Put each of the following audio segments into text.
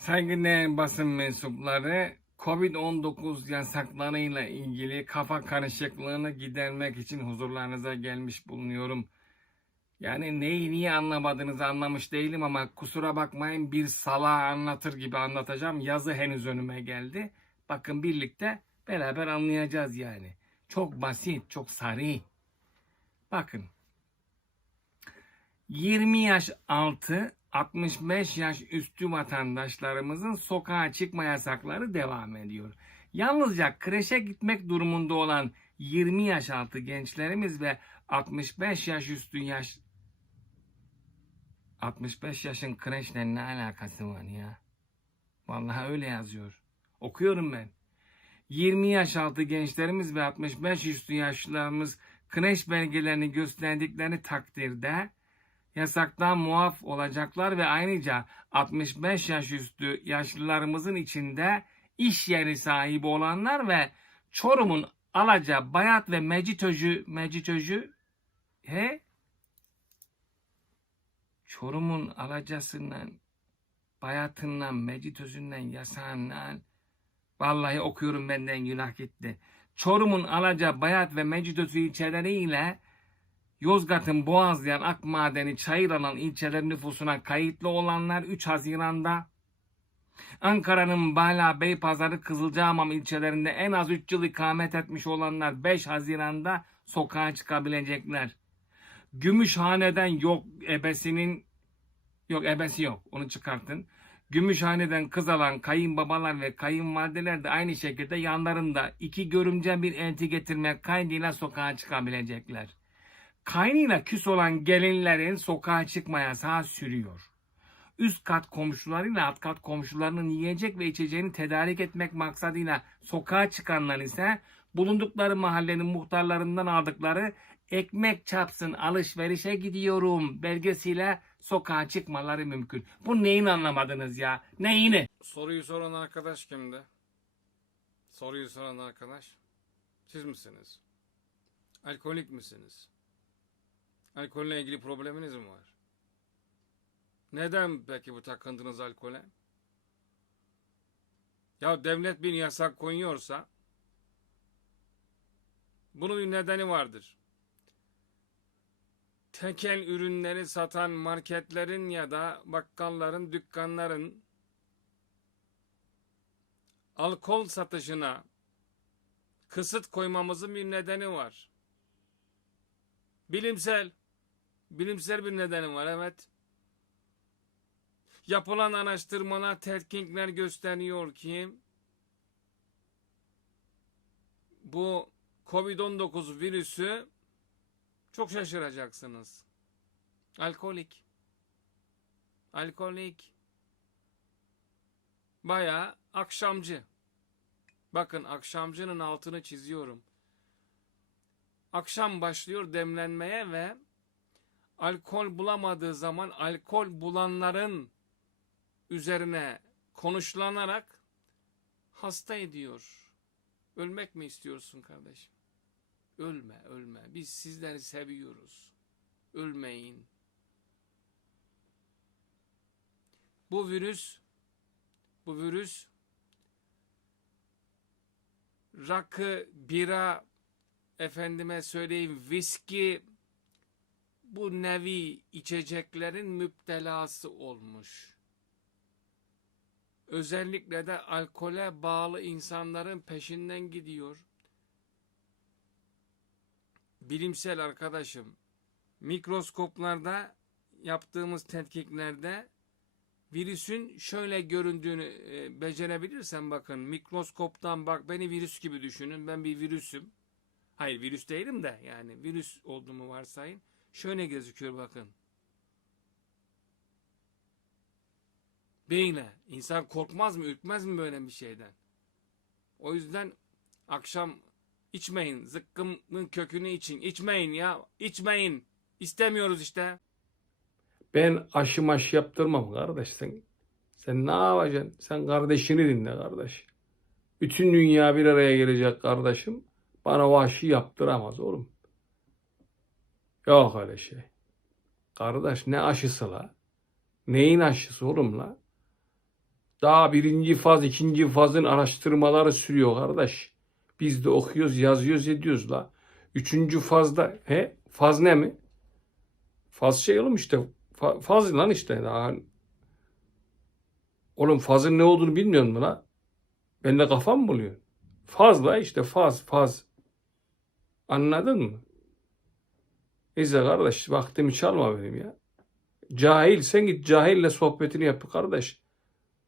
Saygıdeğer basın mensupları Covid-19 yasaklarıyla ilgili kafa karışıklığını gidermek için huzurlarınıza gelmiş bulunuyorum. Yani neyi niye anlamadığınızı anlamış değilim ama kusura bakmayın bir salağı anlatır gibi anlatacağım. Yazı henüz önüme geldi. Bakın birlikte beraber anlayacağız yani. Çok basit, çok sarı. Bakın 20 yaş altı 65 yaş üstü vatandaşlarımızın sokağa çıkma yasakları devam ediyor. Yalnızca kreşe gitmek durumunda olan 20 yaş altı gençlerimiz ve 65 yaş üstü yaş 65 yaşın kreşle ne alakası var ya? Vallahi öyle yazıyor. Okuyorum ben. 20 yaş altı gençlerimiz ve 65 üstü yaşlılarımız kreş belgelerini gösterdikleri takdirde yasaktan muaf olacaklar ve ayrıca 65 yaş üstü yaşlılarımızın içinde iş yeri sahibi olanlar ve Çorum'un Alaca, Bayat ve Mecitözü, Mecitözü he? Çorum'un Alacasından, Bayat'ından, Mecitözü'nden, Yasağından vallahi okuyorum benden günah gitti. Çorum'un Alaca, Bayat ve Mecitözü ilçeleriyle Yozgat'ın Boğazlayan, Akmadeni, Çayıralan ilçeleri nüfusuna kayıtlı olanlar 3 Haziran'da, Ankara'nın Bala, Beypazarı, Kızılcahamam ilçelerinde en az 3 yıl ikamet etmiş olanlar 5 Haziran'da sokağa çıkabilecekler. Gümüşhane'den yok ebesinin yok ebesi yok onu çıkartın. Gümüşhane'den kız alan kayınbabalar ve kayınvalideler de aynı şekilde yanlarında iki görümce bir elti getirmek kaydıyla sokağa çıkabilecekler. Kaynıyla küs olan gelinlerin sokağa çıkma yasağı sürüyor. Üst kat komşularıyla alt kat komşularının yiyecek ve içeceğini tedarik etmek maksadıyla sokağa çıkanlar ise bulundukları mahallenin muhtarlarından aldıkları ekmek çapsın alışverişe gidiyorum belgesiyle sokağa çıkmaları mümkün. Bu neyin anlamadınız ya? Neyini? Soruyu soran arkadaş kimdi? Soruyu soran arkadaş siz misiniz? Alkolik misiniz? Alkolle ilgili probleminiz mi var? Neden peki bu takıntınız alkole? Ya devlet bir yasak koyuyorsa bunun bir nedeni vardır. Tekel ürünleri satan marketlerin ya da bakkalların, dükkanların alkol satışına kısıt koymamızın bir nedeni var. Bilimsel, bilimsel bir nedeni var evet. Yapılan araştırmalar, tetkikler gösteriyor ki bu Covid-19 virüsü çok şaşıracaksınız. Alkolik. Alkolik. Bayağı akşamcı. Bakın akşamcının altını çiziyorum. Akşam başlıyor demlenmeye ve alkol bulamadığı zaman alkol bulanların üzerine konuşlanarak hasta ediyor. Ölmek mi istiyorsun kardeşim? Ölme, ölme. Biz sizleri seviyoruz. Ölmeyin. Bu virüs bu virüs rakı, bira, efendime söyleyeyim viski bu nevi içeceklerin müptelası olmuş. Özellikle de alkole bağlı insanların peşinden gidiyor. Bilimsel arkadaşım, mikroskoplarda yaptığımız tetkiklerde virüsün şöyle göründüğünü e, becerebilirsen bakın mikroskoptan bak beni virüs gibi düşünün ben bir virüsüm. Hayır virüs değilim de yani virüs olduğumu varsayın. Şöyle gözüküyor bakın. Böyle. İnsan korkmaz mı, ürkmez mi böyle bir şeyden? O yüzden akşam içmeyin. Zıkkımın kökünü için. İçmeyin ya. İçmeyin. İstemiyoruz işte. Ben aşı maşı yaptırmam kardeş sen. Sen ne yapacaksın? Sen kardeşini dinle kardeş. Bütün dünya bir araya gelecek kardeşim. Bana o aşı yaptıramaz oğlum. Yok öyle şey. Kardeş ne aşısı la? Neyin aşısı oğlum la? Daha birinci faz, ikinci fazın araştırmaları sürüyor kardeş. Biz de okuyoruz, yazıyoruz, ediyoruz la. Üçüncü fazda, he? Faz ne mi? Faz şey oğlum işte. Fa- faz lan işte. Daha... Oğlum fazın ne olduğunu bilmiyor musun la? Ben de kafam buluyor? Fazla işte faz, faz. Anladın mı? Neyse kardeş vaktimi çalma benim ya. Cahil sen git cahille sohbetini yap kardeş.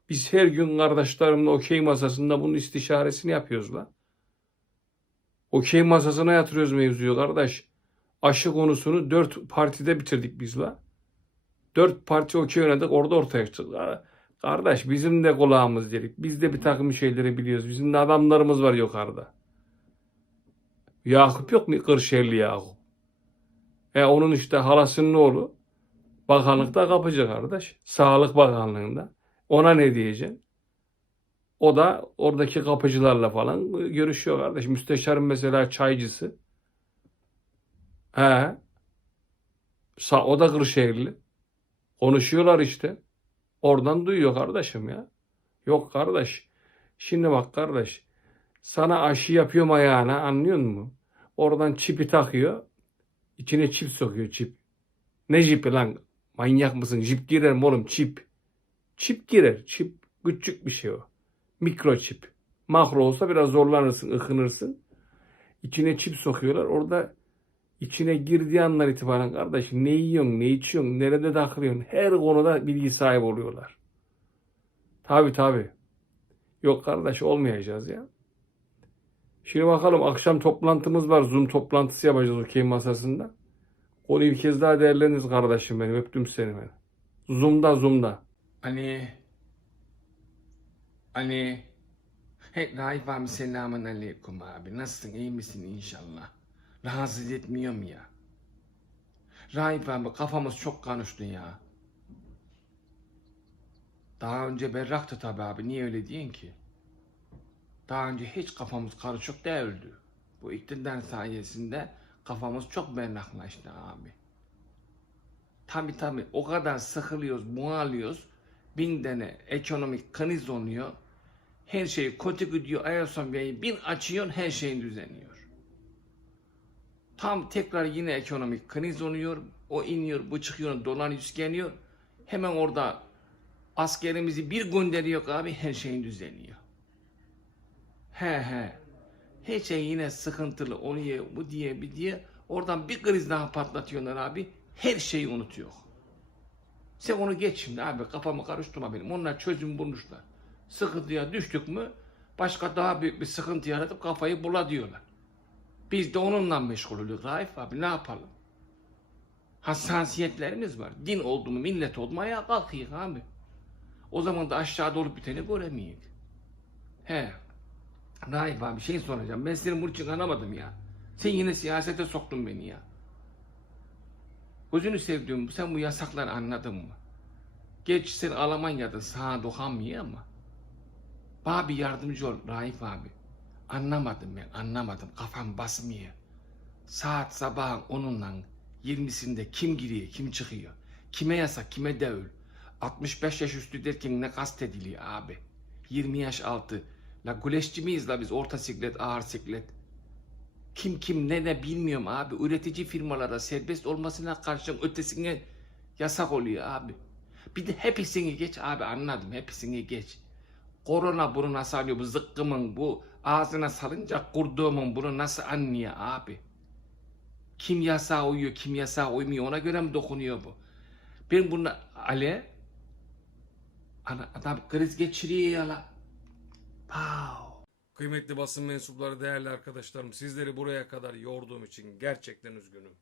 Biz her gün kardeşlerimle okey masasında bunun istişaresini yapıyoruz la. Okey masasına yatırıyoruz mevzuyu kardeş. Aşı konusunu dört partide bitirdik biz la. Dört parti okey oynadık orada ortaya çıktık. Kardeş bizim de kulağımız delik. Biz de bir takım şeyleri biliyoruz. Bizim de adamlarımız var yukarıda. Yakup yok mu? Kırşehirli Yakup. E onun işte halasının oğlu bakanlıkta kapıcı kardeş. Sağlık Bakanlığında. Ona ne diyeceksin? O da oradaki kapıcılarla falan görüşüyor kardeş. Müsteşarın mesela çaycısı. He. O da Kırşehirli. Konuşuyorlar işte. Oradan duyuyor kardeşim ya. Yok kardeş. Şimdi bak kardeş. Sana aşı yapıyorum ayağına anlıyor musun? Oradan çipi takıyor. İçine çip sokuyor çip. Ne çipi lan? Manyak mısın? Çip girer mi oğlum? Çip. Çip girer. Çip küçük bir şey o. Mikroçip. Makro olsa biraz zorlanırsın, ıkınırsın. İçine çip sokuyorlar. Orada içine girdiği andan itibaren kardeş ne yiyorsun, ne içiyorsun, nerede takılıyorsun her konuda bilgi sahibi oluyorlar. Tabi tabi. Yok kardeş olmayacağız ya. Şimdi bakalım akşam toplantımız var. Zoom toplantısı yapacağız okey masasında. Onu bir kez daha değerleniriz kardeşim benim. Öptüm seni ben. Zoom'da Zoom'da. Hani hani Hey Raif abi selamun aleyküm abi. Nasılsın iyi misin inşallah? Rahatsız etmiyorum ya. Raif abi kafamız çok karıştı ya. Daha önce berraktı tabi abi. Niye öyle diyorsun ki? Daha önce hiç kafamız karışık değildi. Bu iktidar sayesinde kafamız çok berraklaştı abi. Tabi tabi o kadar sıkılıyoruz, bunalıyoruz. Bin tane ekonomik kriz oluyor. Her şey kötü gidiyor. Ayasofya'yı bir açıyorsun her şeyin düzeniyor. Tam tekrar yine ekonomik kriz oluyor. O iniyor, bu çıkıyor, dolar yükseliyor. Hemen orada askerimizi bir gönderiyor abi her şeyin düzeniyor. He he. Her şey yine sıkıntılı oluyor bu diye bir diye. Oradan bir kriz daha patlatıyorlar abi. Her şeyi unutuyor. Sen onu geç şimdi abi kafamı karıştırma benim. Onlar çözüm bulmuşlar. Sıkıntıya düştük mü başka daha büyük bir sıkıntı yaratıp kafayı bula diyorlar. Biz de onunla meşgul oluyoruz Raif abi ne yapalım? Hassasiyetlerimiz var. Din oldu mu millet oldu mu ayağa kalkıyor abi. O zaman da aşağıda olup biteni göremeyiz. He. Raif abi şey soracağım. Ben senin bunun için anlamadım ya. Sen yine siyasete soktun beni ya. Gözünü sevdiğim sen bu yasakları anladın mı? Geç sen Almanya'da sağa dokanmıyor ama. Bana bir yardımcı ol Raif abi. Anlamadım ben anlamadım kafam basmıyor. Saat sabahın onunla 20'sinde kim giriyor kim çıkıyor. Kime yasak kime değil. 65 yaş üstü derken ne kastediliyor abi. 20 yaş altı. La güleşçi miyiz la biz orta siklet ağır siklet. Kim kim ne ne bilmiyorum abi. Üretici firmalara serbest olmasına karşın ötesine yasak oluyor abi. Bir de hepsini geç abi anladım hepsini geç. Korona bunu nasıl anlıyor bu zıkkımın bu ağzına salınca kurduğumun bunu nasıl anlıyor abi. Kim yasağa uyuyor kim yasağa uymuyor ona göre mi dokunuyor bu. Ben bunu Ana, adam kriz geçiriyor ya la. Pow. Kıymetli basın mensupları, değerli arkadaşlarım, sizleri buraya kadar yorduğum için gerçekten üzgünüm.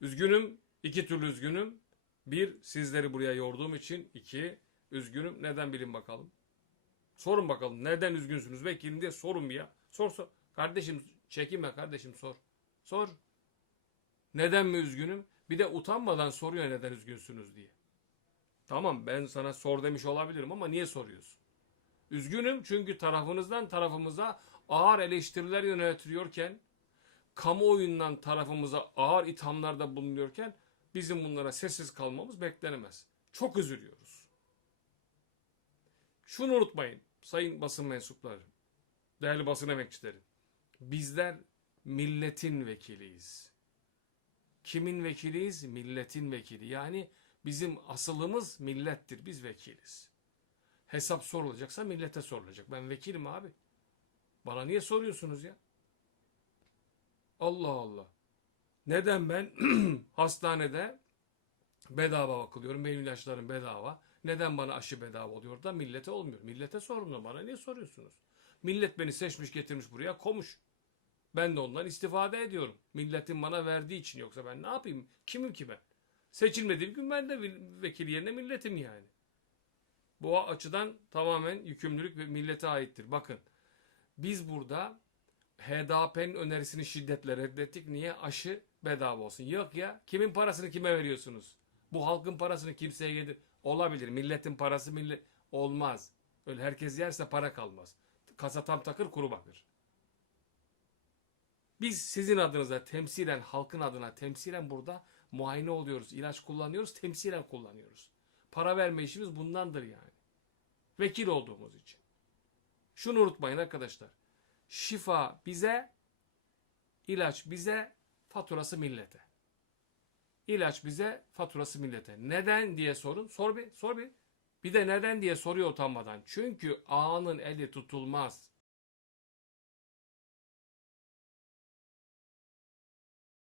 Üzgünüm, iki türlü üzgünüm. Bir, sizleri buraya yorduğum için. iki üzgünüm. Neden bilin bakalım. Sorun bakalım, neden üzgünsünüz vekilim diye sorun bir ya. Sor sor. Kardeşim, çekinme kardeşim sor. Sor. Neden mi üzgünüm? Bir de utanmadan soruyor neden üzgünsünüz diye. Tamam ben sana sor demiş olabilirim ama niye soruyorsun? Üzgünüm çünkü tarafınızdan tarafımıza ağır eleştiriler yöneltiliyorken, kamuoyundan tarafımıza ağır ithamlarda bulunuyorken bizim bunlara sessiz kalmamız beklenemez. Çok üzülüyoruz. Şunu unutmayın sayın basın mensupları, değerli basın emekçileri. Bizler milletin vekiliyiz. Kimin vekiliyiz? Milletin vekili. Yani bizim asılımız millettir. Biz vekiliz. Hesap sorulacaksa millete sorulacak. Ben vekilim abi. Bana niye soruyorsunuz ya? Allah Allah. Neden ben hastanede bedava bakılıyorum. Benim ilaçlarım bedava. Neden bana aşı bedava oluyor da millete olmuyor? Millete sorun bana niye soruyorsunuz? Millet beni seçmiş getirmiş buraya komuş. Ben de ondan istifade ediyorum. Milletin bana verdiği için yoksa ben ne yapayım? Kimim ki ben? Seçilmediğim gün ben de vekil yerine milletim yani. Bu açıdan tamamen yükümlülük ve millete aittir. Bakın biz burada HDP'nin önerisini şiddetle reddettik. Niye? Aşı bedava olsun. Yok ya. Kimin parasını kime veriyorsunuz? Bu halkın parasını kimseye yedir. Olabilir. Milletin parası millet olmaz. Öyle herkes yerse para kalmaz. Kasa tam takır kuru bakır. Biz sizin adınıza temsilen, halkın adına temsilen burada muayene oluyoruz. ilaç kullanıyoruz, temsilen kullanıyoruz. Para verme işimiz bundandır yani. Vekil olduğumuz için. Şunu unutmayın arkadaşlar. Şifa bize, ilaç bize, faturası millete. İlaç bize, faturası millete. Neden diye sorun. Sor bir, sor bir. Bir de neden diye soruyor utanmadan. Çünkü ağanın eli tutulmaz.